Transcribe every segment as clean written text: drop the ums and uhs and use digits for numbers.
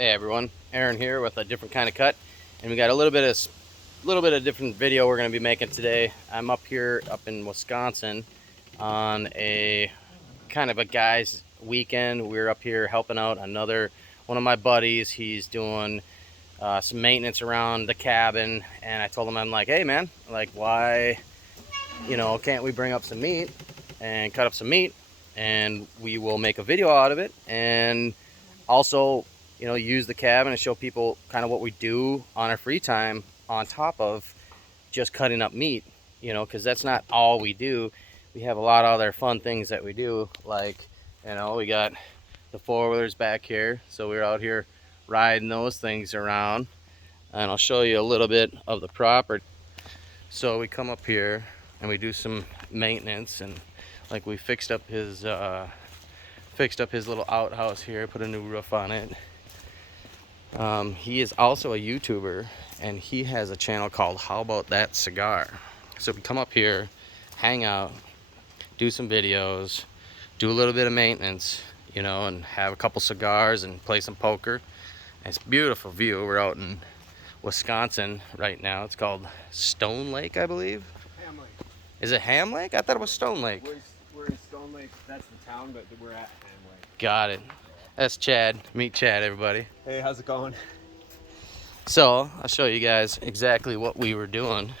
Hey everyone, Aaron here with a different kind of cut, and we got a little bit of different video we're going to be making today. I'm up here up in Wisconsin on a kind of a guy's weekend. We're up here helping out another one of my buddies. He's doing some maintenance around the cabin, and I told him, I'm like, hey man, like, why, can't we bring up some meat and cut up some meat, and we will make a video out of it, and also use the cabin and show people kind of what we do on our free time on top of just cutting up meat, because that's not all we do. We have a lot of other fun things that we do, like, we got the four-wheelers back here, so we're out here riding those things around, and I'll show you a little bit of the property. So we come up here and we do some maintenance, and like we fixed up his little outhouse here, put a new roof on it. He is also a YouTuber, and he has a channel called How About That Cigar. So we come up here, hang out, do some videos, do a little bit of maintenance, and have a couple cigars and play some poker. And it's a beautiful view. We're out in Wisconsin right now. It's called Stone Lake, I believe. Ham Lake. Is it Ham Lake? I thought it was Stone Lake. We're in Stone Lake. That's the town, but we're at Ham Lake. Got it. That's Chad. Meet Chad, everybody. Hey, how's it going? So I'll show you guys exactly what we were doing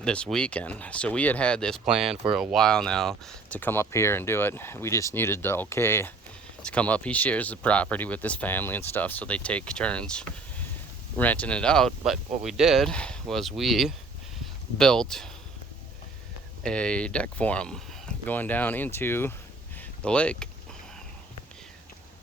this weekend. So we had this plan for a while now to come up here and do it. We just needed the okay to come up. He shares the property with his family and stuff, so they take turns renting it out. But what we did was we built a deck for him going down into the lake.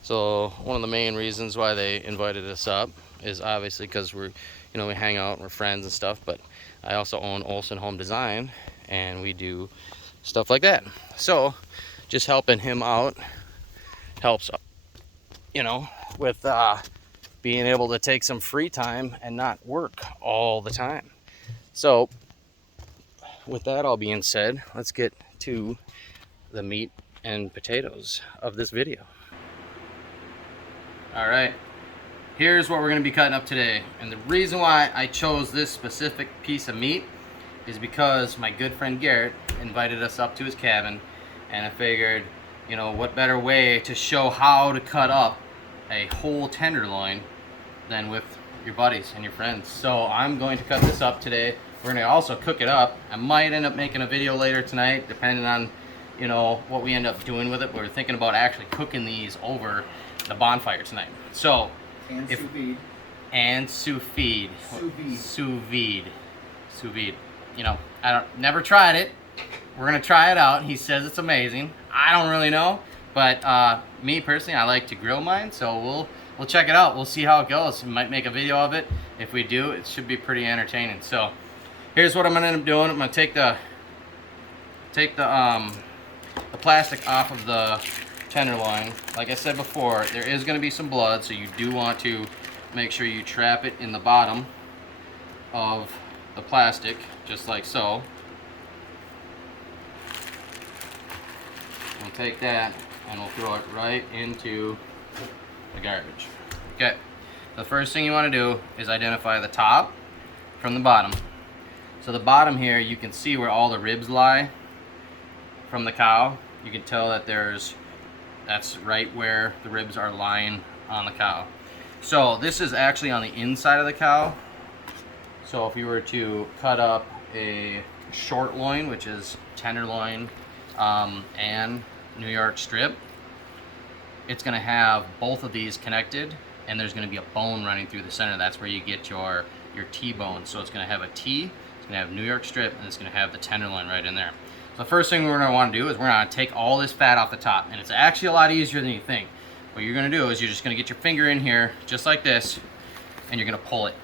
So one of the main reasons why they invited us up is obviously because we hang out and we're friends and stuff, but I also own Olson Home Design, and we do stuff like that. So just helping him out helps, with being able to take some free time and not work all the time. So with that all being said, let's get to the meat and potatoes of this video. All right, here's what we're going to be cutting up today. And the reason why I chose this specific piece of meat is because my good friend Garrett invited us up to his cabin, and I figured, what better way to show how to cut up a whole tenderloin than with your buddies and your friends. So I'm going to cut this up today. We're going to also cook it up. I might end up making a video later tonight, depending on what we end up doing with it. We're thinking about actually cooking these over the bonfire tonight. So And sous vide. And sous vide. Sous vide. I never tried it. We're gonna try it out. He says it's amazing. I don't really know, but me personally, I like to grill mine. So we'll check it out. We'll see how it goes. We might make a video of it. If we do, it should be pretty entertaining. So here's what I'm gonna end up doing. I'm gonna take the plastic off of the tenderloin. Like I said before, there is going to be some blood, so you do want to make sure you trap it in the bottom of the plastic, just like so. We'll take that and we'll throw it right into the garbage. Okay, the first thing you want to do is identify the top from the bottom. So the bottom here, you can see where all the ribs lie from the cow. You can tell that that's right where the ribs are lying on the cow. So this is actually on the inside of the cow. So if you were to cut up a short loin, which is tenderloin and New York strip, it's going to have both of these connected, and there's going to be a bone running through the center. That's where you get your T-bone. So it's going to have a T, it's going to have New York strip, and it's going to have the tenderloin right in there. So the first thing we're going to want to do is we're going to take all this fat off the top, and it's actually a lot easier than you think. What you're going to do is you're just going to get your finger in here just like this, and you're going to pull it,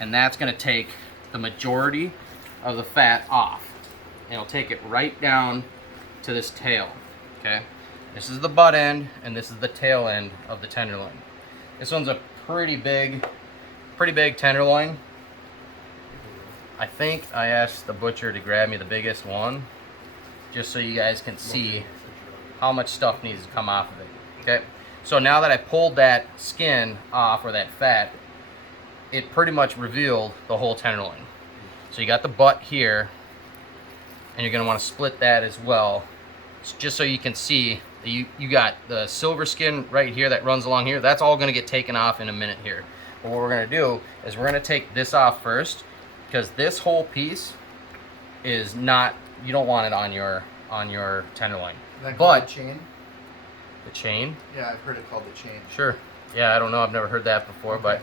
and that's going to take the majority of the fat off. And it'll take it right down to this tail. Okay, this is the butt end, and this is the tail end of the tenderloin. This one's a pretty big tenderloin. I think I asked the butcher to grab me the biggest one, just so you guys can see how much stuff needs to come off of it. Okay, So now that I pulled that skin off, or that fat, it pretty much revealed the whole tenderloin. So you got the butt here, and you're gonna wanna split that as well, just so you can see that you got the silver skin right here that runs along here. That's all gonna get taken off in a minute here. But what we're gonna do is we're gonna take this off first, because this whole piece is not, you don't want it on your tenderloin. But the chain? The chain? Yeah, I've heard it called the chain. Sure. Yeah, I don't know. I've never heard that before. Okay. But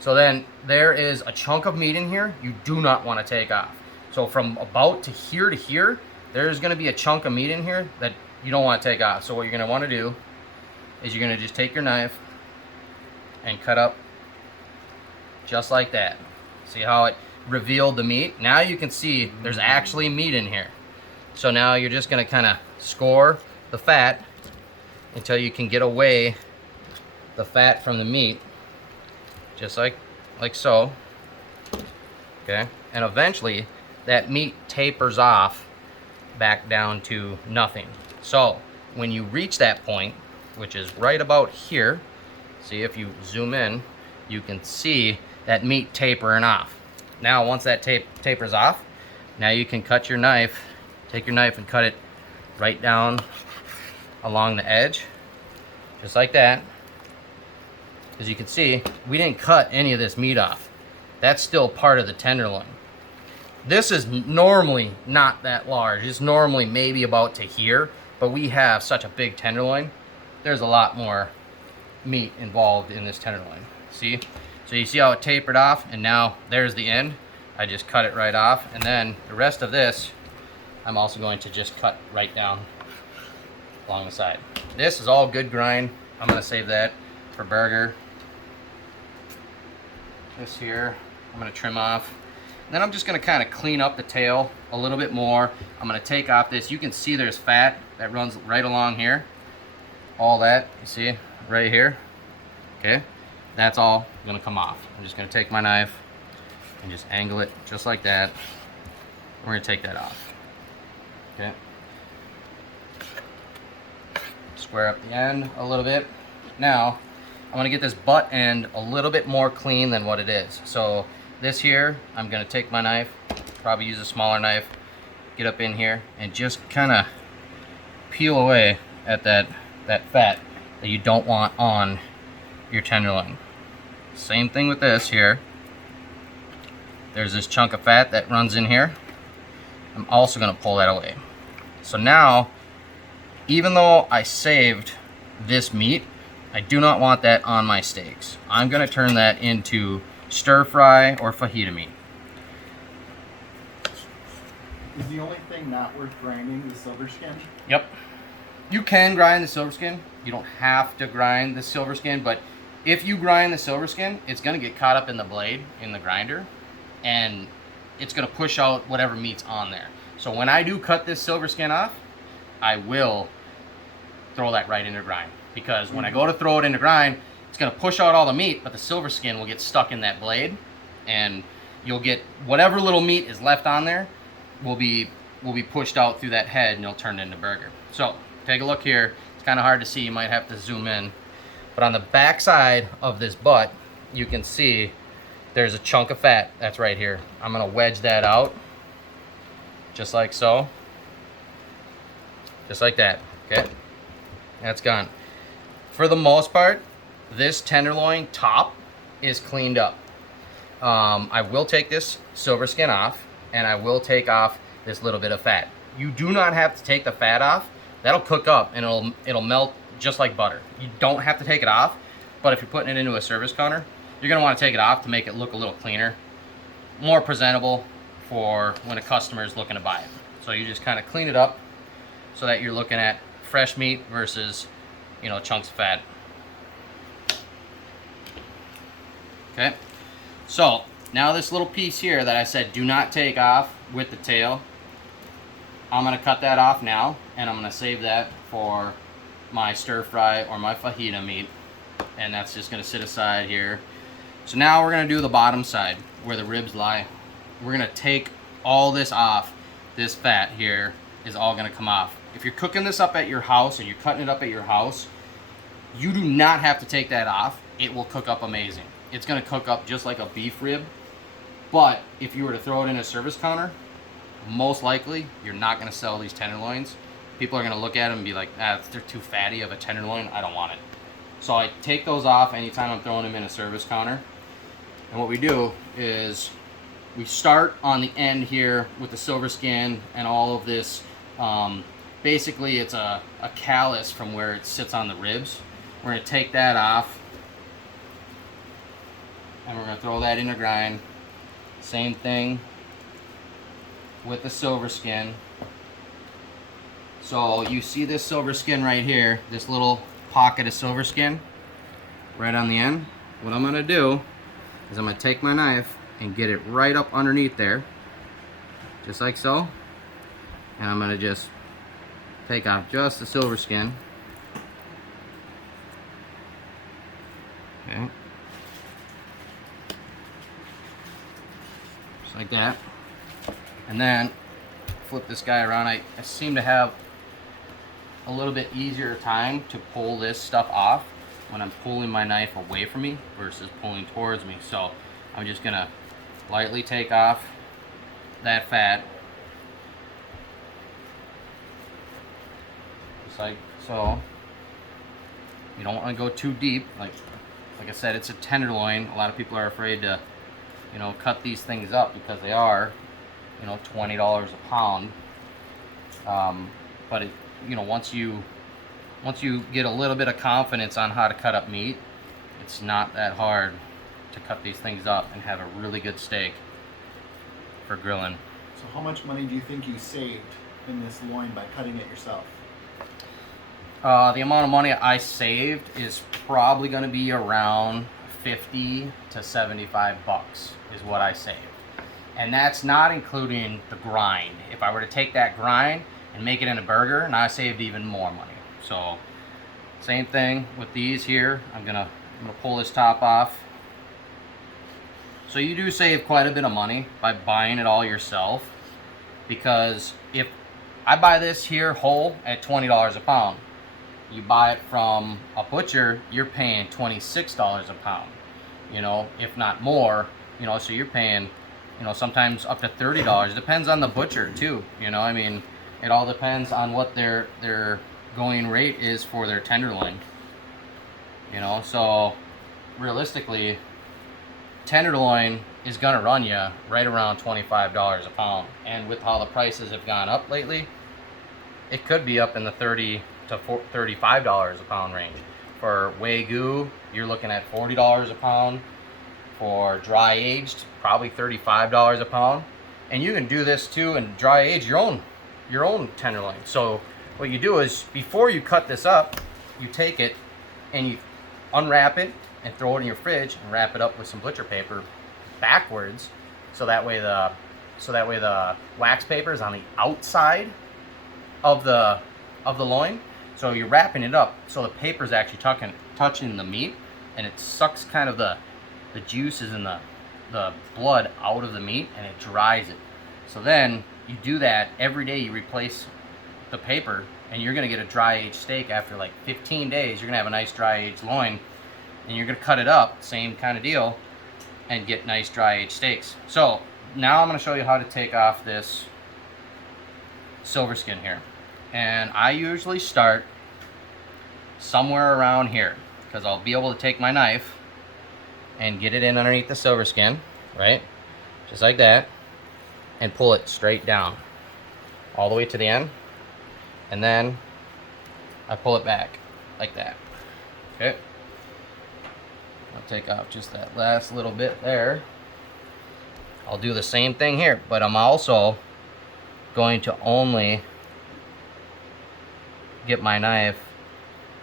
so then there is a chunk of meat in here you do not want to take off. So from about to here, there's going to be a chunk of meat in here that you don't want to take off. So what you're going to want to do is you're going to just take your knife and cut up just like that. See how it revealed the meat? Now you can see there's actually meat in here. So now you're just going to kind of score the fat until you can get away the fat from the meat, just like so. Okay, and eventually that meat tapers off back down to nothing. So when you reach that point, which is right about here, see, if you zoom in, you can see that meat tapering off. Now once that tapers off, now you can cut your knife, take your knife and cut it right down along the edge, just like that. As you can see, we didn't cut any of this meat off. That's still part of the tenderloin. This is normally not that large. It's normally maybe about to here, but we have such a big tenderloin, there's a lot more meat involved in this tenderloin. See? So you see how it tapered off, and now there's the end. I just cut it right off, and then the rest of this, I'm also going to just cut right down along the side. This is all good grind. I'm gonna save that for burger. This here, I'm gonna trim off. And then I'm just gonna kind of clean up the tail a little bit more. I'm gonna take off this. You can see there's fat that runs right along here. All that, you see, right here. Okay, that's all gonna come off. I'm just gonna take my knife and just angle it just like that. We're gonna take that off. Okay. Square up the end a little bit. Now, I'm gonna get this butt end a little bit more clean than what it is. So this here, I'm gonna take my knife, probably use a smaller knife, get up in here and just kind of peel away at that fat that you don't want on your tenderloin. Same thing with this here. There's this chunk of fat that runs in here. I'm also gonna pull that away. So now, even though I saved this meat, I do not want that on my steaks. I'm gonna turn that into stir fry or fajita meat. Is the only thing not worth grinding the silver skin? Yep. You can grind the silver skin. You don't have to grind the silver skin, but if you grind the silver skin, it's gonna get caught up in the blade, in the grinder, and it's gonna push out whatever meat's on there. So when I do cut this silver skin off, I will throw that right into grind, because when I go to throw it into grind, it's gonna push out all the meat, but the silver skin will get stuck in that blade, and you'll get whatever little meat is left on there will be pushed out through that head, and it'll turn into burger. So take a look here. It's kind of hard to see. You might have to zoom in, but on the back side of this butt, you can see there's a chunk of fat that's right here. I'm gonna wedge that out, just like so, just like that. Okay, that's gone. For the most part, this tenderloin top is cleaned up. I will take this silver skin off, and I will take off this little bit of fat. You do not have to take the fat off. That'll cook up and it'll melt just like butter. You don't have to take it off, but if you're putting it into a service counter, you're gonna want to take it off to make it look a little cleaner, more presentable for when a customer is looking to buy it. So you just kind of clean it up so that you're looking at fresh meat versus, you know, chunks of fat. Okay, so now this little piece here that I said do not take off with the tail, I'm gonna cut that off now, and I'm gonna save that for my stir fry or my fajita meat, and that's just gonna sit aside here. So now we're gonna do the bottom side where the ribs lie. We're gonna take all this off. This fat here is all gonna come off. If you're cooking this up at your house and you're cutting it up at your house, You do not have to take that off. It will cook up amazing. It's gonna cook up just like a beef rib. But if you were to throw it in a service counter, most likely you're not gonna sell these tenderloins. People are gonna look at them and be like, ah, they're too fatty of a tenderloin. I don't want it. So I take those off anytime I'm throwing them in a service counter. And what we do is we start on the end here with the silver skin and all of this. Basically, it's a callus from where it sits on the ribs. We're going to take that off. And we're going to throw that in a grind. Same thing with the silver skin. So you see this silver skin right here, this little pocket of silver skin right on the end. What I'm going to do is I'm going to take my knife and get it right up underneath there, just like so. And I'm going to just take off just the silver skin. Okay. Just like that. And then flip this guy around. I seem to have a little bit easier time to pull this stuff off when I'm pulling my knife away from me versus pulling towards me. So I'm just gonna lightly take off that fat, just like so. You don't want to go too deep. Like I said, it's a tenderloin. A lot of people are afraid to, you know, cut these things up because they are, you know, $20 a pound. But it, you know, once you get a little bit of confidence on how to cut up meat, it's not that hard to cut these things up and have a really good steak for grilling. So how much money do you think you saved in this loin by cutting it yourself? The amount of money I saved is probably going to be around 50 to 75 bucks is what I saved. And that's not including the grind. If I were to take that grind and make it in a burger, now I saved even more money. So same thing with these here. I'm gonna pull this top off. So you do save quite a bit of money by buying it all yourself, because if I buy this here whole at $20 a pound, you buy it from a butcher, you're paying $26 a pound, you know, if not more, you know, so you're paying, you know, sometimes up to $30. Depends on the butcher too, you know, I mean, it all depends on what their going rate is for their tenderloin, you know. So realistically, tenderloin is gonna run you right around $25 a pound, and with how the prices have gone up lately, it could be up in the $30 to $35 a pound range. For Wagyu, you're looking at $40 a pound. For dry aged, probably $35 a pound. And you can do this too and dry age your own tenderloin. So what you do is, before you cut this up, you take it and you unwrap it and throw it in your fridge and wrap it up with some butcher paper backwards, so that way the wax paper is on the outside of the loin. So you're wrapping it up so the paper is actually touching the meat, and it sucks kind of the juices and the blood out of the meat, and it dries it. So then you do that every day. You replace the paper, and you're gonna get a dry aged steak after like 15 days. You're gonna have a nice dry aged loin, and you're gonna cut it up, same kind of deal, and get nice dry aged steaks. So now I'm gonna show you how to take off this silver skin here. And I usually start somewhere around here, because I'll be able to take my knife and get it in underneath the silver skin, right? Just like that, and pull it straight down all the way to the end. And then I pull it back like that. Okay. I'll take off just that last little bit there. I'll do the same thing here, but I'm also going to only get my knife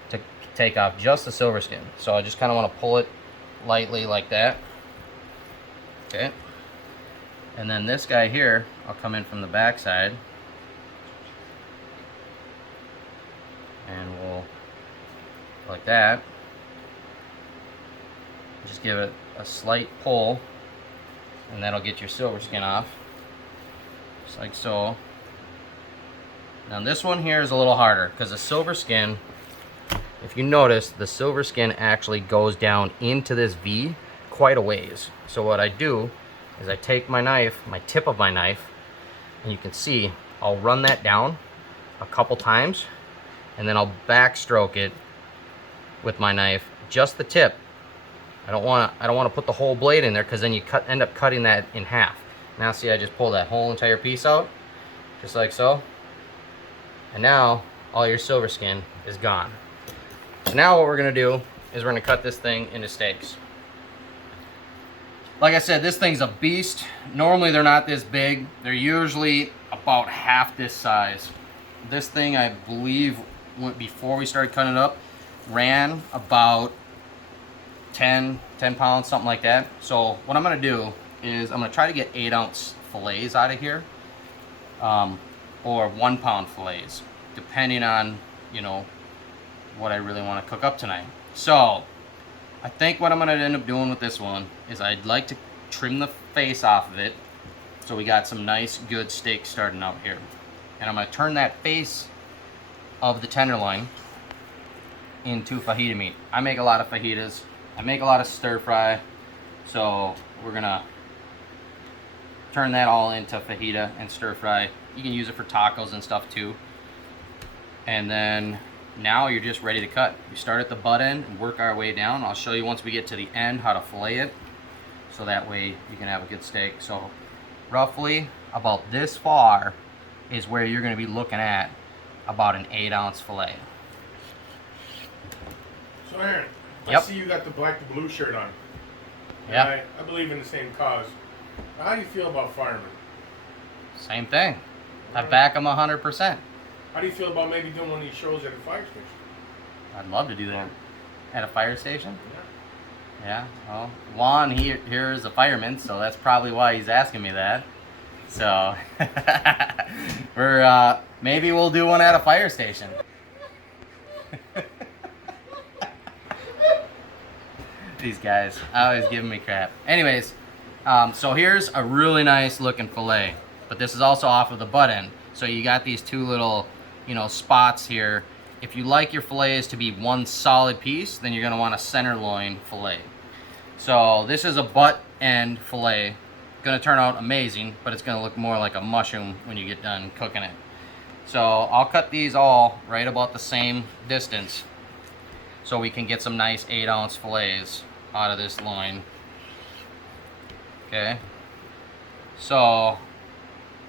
to take off just the silver skin. So I just kind of want to pull it lightly like that. Okay. And then this guy here, I'll come in from the back side, and we'll, like that, just give it a slight pull, and that'll get your silver skin off, just like so. Now this one here is a little harder, because the silver skin if you notice, the silver skin actually goes down into this V quite a ways. So what I do is I take my knife, my tip of my knife, and you can see I'll run that down a couple times, and then I'll backstroke it with my knife, just the tip. I don't want to put the whole blade in there, because then you end up cutting that in half. Now see, I just pull that whole entire piece out, just like so. And now all your silver skin is gone. So now what we're gonna do is we're gonna cut this thing into steaks. Like I said, this thing's a beast. Normally they're not this big. They're usually about half this size. This thing, I believe, before we started cutting it up, ran about 10 pounds, something like that. So what I'm gonna do is I'm gonna try to get 8-ounce fillets out of here, or 1 pound fillets, depending on, you know, what I really want to cook up tonight. So I think what I'm gonna end up doing with this one is I'd like to trim the face off of it, so we got some nice good steak starting out here. And I'm gonna turn that face of the tenderloin into fajita meat. I make a lot of fajitas. I make a lot of stir fry. So we're gonna turn that all into fajita and stir fry. You can use it for tacos and stuff too. And then now you're just ready to cut. We start at the butt end and work our way down. I'll show you once we get to the end how to fillet it, so that way you can have a good steak. So roughly about this far is where you're going to be looking at about an 8-ounce fillet. So Aaron, Yep. I see you got the black to blue shirt on. Yeah. I believe in the same cause. How do you feel about firemen? Same thing. I back them 100%. How do you feel about maybe doing one of these shows at a fire station? I'd love to do that. At a fire station? Yeah. Yeah. Well, Juan here is a fireman, so that's probably why he's asking me that. So maybe we'll do one at a fire station. These guys always giving me crap. Anyways, so here's a really nice looking fillet, but this is also off of the butt end. So you got these two little, you know, spots here. If you like your fillets to be one solid piece, then you're gonna want a tenderloin fillet. So this is a butt end fillet. Gonna turn out amazing, but it's gonna look more like a mushroom when you get done cooking it. So I'll cut these all right about the same distance, so we can get some nice 8-ounce fillets out of this loin. Okay. So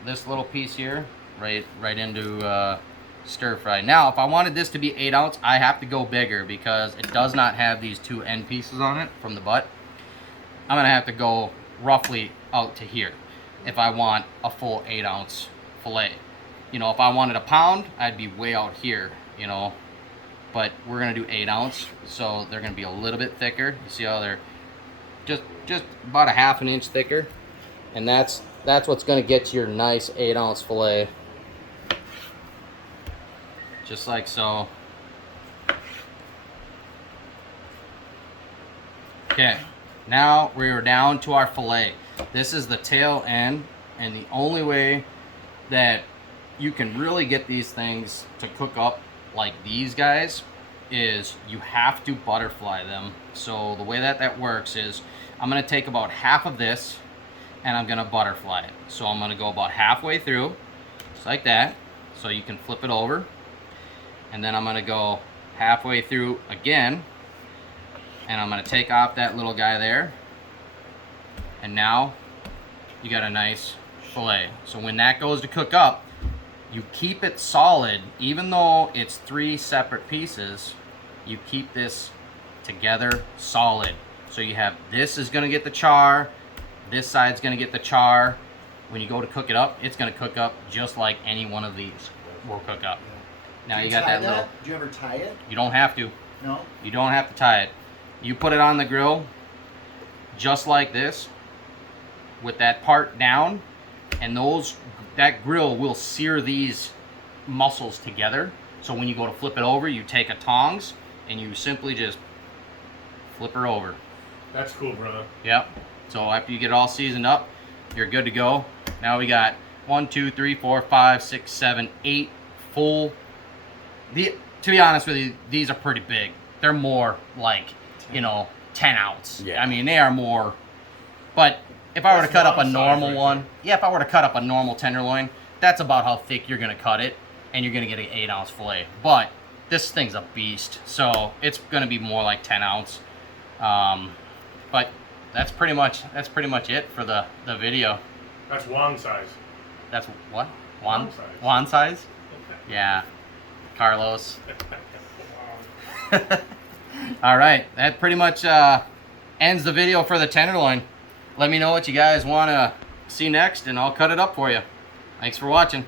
this little piece here, right into stir fry. Now, if I wanted this to be 8-ounce, I have to go bigger because it does not have these two end pieces on it from the butt. I'm gonna have to go roughly out to here if I want a full 8-ounce fillet. You know, if I wanted a pound, I'd be way out here, you know. But we're gonna do 8-ounce, so they're gonna be a little bit thicker. You see how they're just about a ½ an inch thicker, and that's what's gonna get you your nice 8-ounce fillet, just like so. Okay, now we're down to our fillet. This is the tail end, and the only way that you can really get these things to cook up like these guys is you have to butterfly them. So the way that works is I'm gonna take about half of this and I'm gonna butterfly it. So I'm gonna go about halfway through, just like that. So you can flip it over, and then I'm gonna go halfway through again, and I'm gonna take off that little guy there, and now you got a nice fillet. So when that goes to cook up, you keep it solid. Even though it's 3 separate pieces, you keep this together solid. So you have, this is gonna get the char, this side's gonna get the char. When you go to cook it up, it's gonna cook up just like any one of these will cook up. Now you got that little, do you ever tie it? you don't have to. No? You don't have to tie it. You put it on the grill just like this with that part down, and that grill will sear these muscles together. So when you go to flip it over, you take a tongs and you simply just flip her over. That's cool, brother. Yep. So after you get it all seasoned up, you're good to go. Now we got 1, 2, 3, 4, 5, 6, 7, 8 full. to be honest with you, these are pretty big. They're more like, you know, 10 ounce. Yeah. I mean, they are more. But if I were to That's cut up a long size normal right one, there. yeah, if I were to cut up a normal tenderloin, that's about how thick you're gonna cut it, and you're gonna get an 8-ounce fillet. But this thing's a beast, so it's gonna be more like 10 ounce. But that's pretty much it for the video. That's wong size. That's what? Wand size. Wand size? Yeah, Carlos. All right, that pretty much ends the video for the tenderloin. Let me know what you guys want to see next, and I'll cut it up for you. Thanks for watching.